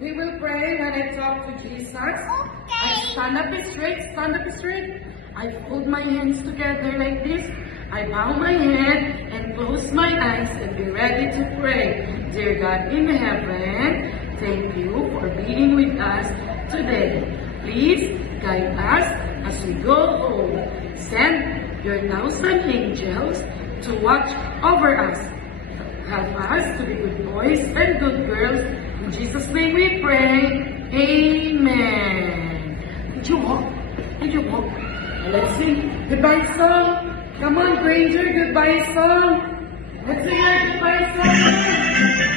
We will pray when I talk to Jesus. I stand up straight, stand up straight. I fold my hands together like this. I bow my head and close my eyes and be ready to pray. Dear God in heaven, thank you for being with us today. Please guide us as we go home. Send your 1,000 angels to watch over us. Help us to be good boys and good girls. In Jesus' name we pray. Amen. Did you walk? Did you walk? Let's sing goodbye song. Come on, Granger, goodbye song. Let's sing our goodbye song.